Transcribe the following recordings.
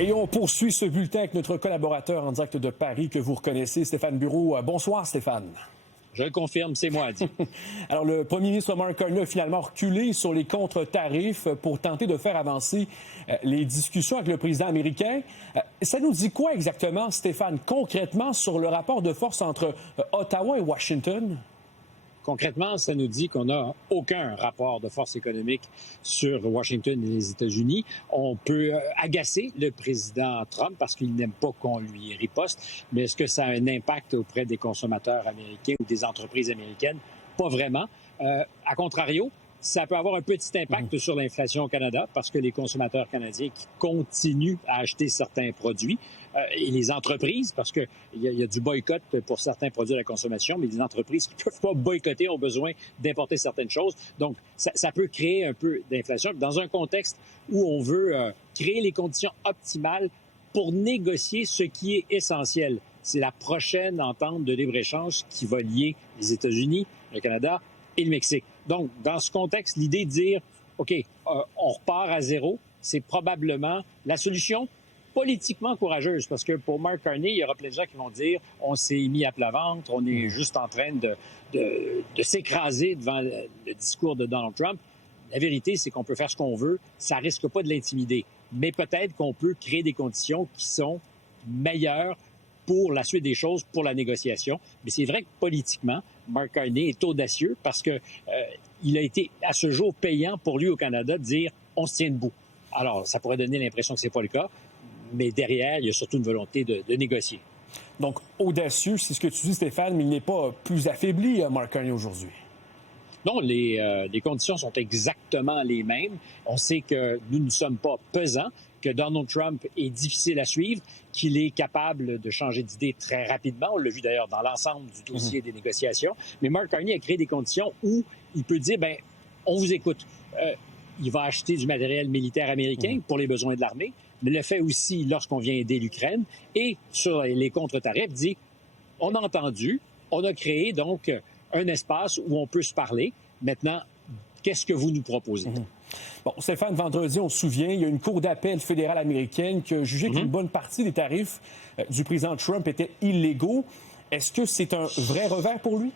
Et on poursuit ce bulletin avec notre collaborateur en direct de Paris que vous reconnaissez, Stéphane Bureau. Bonsoir, Stéphane. Je le confirme, c'est moi, Adi. Alors, le premier ministre Mark Carney a finalement reculé sur les contre-tarifs pour tenter de faire avancer les discussions avec le président américain. Ça nous dit quoi exactement, Stéphane, concrètement, sur le rapport de force entre Ottawa et Washington? Concrètement, ça nous dit qu'on n'a aucun rapport de force économique sur Washington et les États-Unis. On peut agacer le président Trump parce qu'il n'aime pas qu'on lui riposte, mais est-ce que ça a un impact auprès des consommateurs américains ou des entreprises américaines? Pas vraiment. À contrario, ça peut avoir un petit impact sur l'inflation au Canada parce que les consommateurs canadiens qui continuent à acheter certains produits et les entreprises, parce qu'il y a du boycott pour certains produits de la consommation, mais les entreprises qui ne peuvent pas boycotter ont besoin d'importer certaines choses. Donc, ça peut créer un peu d'inflation. Dans un contexte où on veut créer les conditions optimales pour négocier ce qui est essentiel, c'est la prochaine entente de libre-échange qui va lier les États-Unis, le Canada et le Mexique. Donc, dans ce contexte, l'idée de dire, OK, on repart à zéro, c'est probablement la solution politiquement courageuse. Parce que pour Mark Carney, il y aura plein de gens qui vont dire, on s'est mis à plat ventre, on est juste en train de s'écraser devant le discours de Donald Trump. La vérité, c'est qu'on peut faire ce qu'on veut, ça risque pas de l'intimider. Mais peut-être qu'on peut créer des conditions qui sont meilleures pour la suite des choses, pour la négociation. Mais c'est vrai que politiquement, Mark Carney est audacieux parce que il a été à ce jour payant pour lui au Canada de dire on se tient debout. Alors, ça pourrait donner l'impression que c'est pas le cas, mais derrière, il y a surtout une volonté de négocier. Donc, audacieux, c'est ce que tu dis, Stéphane, mais il n'est pas plus affaibli, Mark Carney, aujourd'hui. Non, les conditions sont exactement les mêmes. On sait que nous ne sommes pas pesants, que Donald Trump est difficile à suivre, qu'il est capable de changer d'idée très rapidement. On l'a vu d'ailleurs dans l'ensemble du dossier des négociations. Mais Mark Carney a créé des conditions où il peut dire, bien, on vous écoute. Il va acheter du matériel militaire américain pour les besoins de l'armée, mais le fait aussi lorsqu'on vient aider l'Ukraine. Et sur les contre-tarifs, dit, on a entendu, on a créé donc un espace où on peut se parler. Maintenant, qu'est-ce que vous nous proposez? Bon, Stéphane, vendredi, on se souvient, il y a une cour d'appel fédérale américaine qui a jugé qu'une bonne partie des tarifs du président Trump étaient illégaux. Est-ce que c'est un vrai revers pour lui?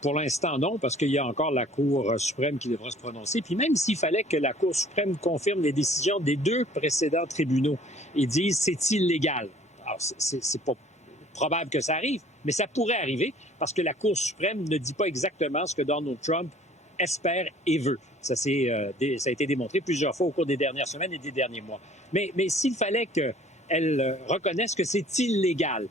Pour l'instant, non, parce qu'il y a encore la Cour suprême qui devra se prononcer. Puis même s'il fallait que la Cour suprême confirme les décisions des deux précédents tribunaux et dise c'est illégal. Alors, c'est pas probable que ça arrive, mais ça pourrait arriver parce que la Cour suprême ne dit pas exactement ce que Donald Trump espère et veut. Ça a été démontré plusieurs fois au cours des dernières semaines et des derniers mois. Mais s'il fallait qu'elle reconnaisse que c'est illégal,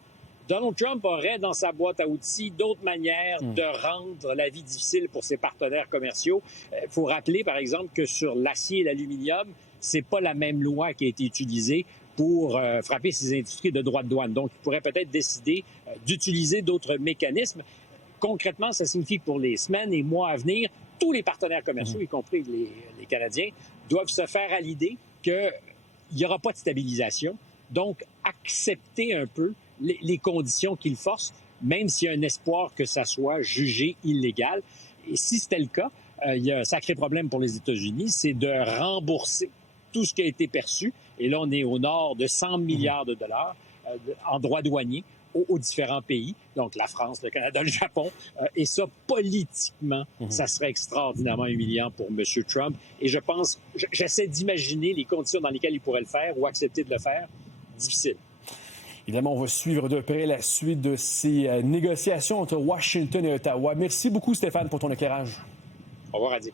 Donald Trump aurait dans sa boîte à outils d'autres manières de rendre la vie difficile pour ses partenaires commerciaux. Il faut rappeler, par exemple, que sur l'acier et l'aluminium, c'est pas la même loi qui a été utilisée pour frapper ces industries de droits de douane. Donc, il pourrait peut-être décider d'utiliser d'autres mécanismes. Concrètement, ça signifie que pour les semaines et mois à venir, tous les partenaires commerciaux, y compris les Canadiens, doivent se faire à l'idée qu'il n'y aura pas de stabilisation. Donc, accepter un peu les conditions qu'ils forcent, même s'il y a un espoir que ça soit jugé illégal. Et si c'était le cas, il y a un sacré problème pour les États-Unis, c'est de rembourser tout ce qui a été perçu. Et là, on est au nord de 100 milliards de dollars en droits douaniers aux différents pays, donc la France, le Canada, le Japon. Et ça, politiquement, ça serait extraordinairement humiliant pour M. Trump. Et je pense, j'essaie d'imaginer les conditions dans lesquelles il pourrait le faire ou accepter de le faire. Difficile. Évidemment, on va suivre de près la suite de ces négociations entre Washington et Ottawa. Merci beaucoup, Stéphane, pour ton éclairage. Au revoir, Adi.